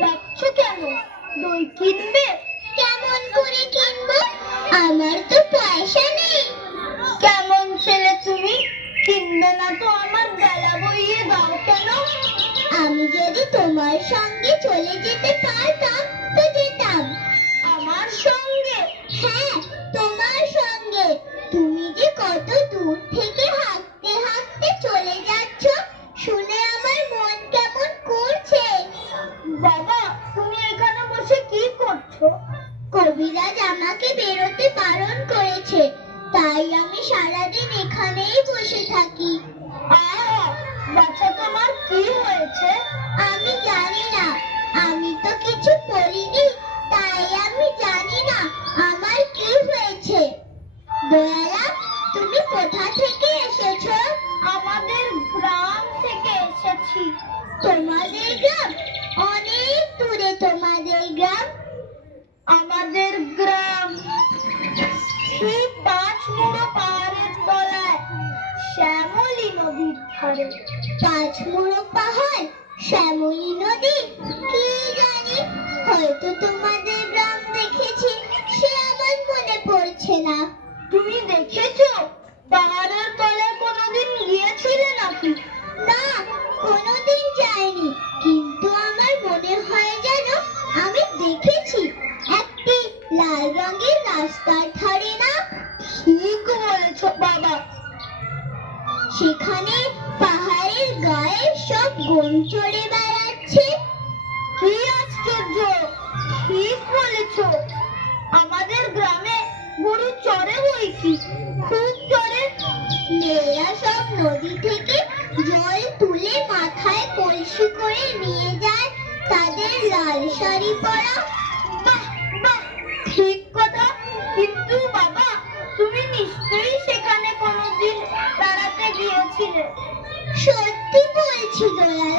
যাচ্ছো কেন? দই কিনবে? কেমন করে কিনবো? আমার তো পয়সা নেই। কেমন ছেলে তুমি, কিনবে না তো আমার গলা বইয়ে দাও কেন? আমি যদি তোমার সঙ্গে চলে যেতে পারতাম তো যেতাম। আমার সঙ্গে? হ্যাঁ, তোমার সঙ্গে। তুমি যে কত দূর থেকে হাঁটতে হাঁটতে চলে যাচ্ছ শুনে আমার মন কেমন করছে। বাবা, তুমি এখানে বসে কি করছো? কবিরাজ আমাকে বেরোতে বারণ করেছে, তাই আমি সারাদিন এখানেই বসে থাকি। বাচ্চা তোমার কি হয়েছে? আমি জানি না, আমি তো কিছু পড়িনি, তাই আমি জানি না আমার কি হয়েছে। দয়ালা, তুমি কোথা থেকে এসেছো? আমাদের গ্রাম থেকে এসেছি। তোমাদের গ্রাম? অনেক দূরে তোমাদের গ্রাম। আমাদের গ্রাম সেই 5 মুড়ো পাহাড়ের তলায়, শ্যামলী নদীর ধারে। 5 মুড়ো পাহাড়, শ্যামলী নদী? কি জানি, হয়তো তোমাদের গ্রাম দেখেছি, সে আমার মনে পড়ছে না। তুমি দেখেছো? পাহাড়ের তলায় কোনোদিন গিয়েছিলে নাকি? না, কোনোদিন যাইনি, কিন্তু আমার মনে হয় যেন আমি দেখেছি একটি লাল রঙের রাস্তার ধারে। না? ঠিক বলেছো বাবা। সেখানে পাহাড়ের গায়ে সব গরু চড়ে বেড়াচ্ছে। কি আশ্চর্য, ঠিক বলেছো। আমাদের গ্রামে গরু চড়ে বই কি, খুব চড়ে। মেয়েরা সব নদী থেকে জল তুলে মাথায় কলসি করে নিয়ে যায়, তাদের লাল শাড়ি পরা। বাহ বাহ, ঠিক কথা। কিন্তু বাবা, তুমি নিশ্চয়ই সেখানে কোনোদিন বেড়াতে গিয়েছিলে। সত্যি বলছি দয়াল,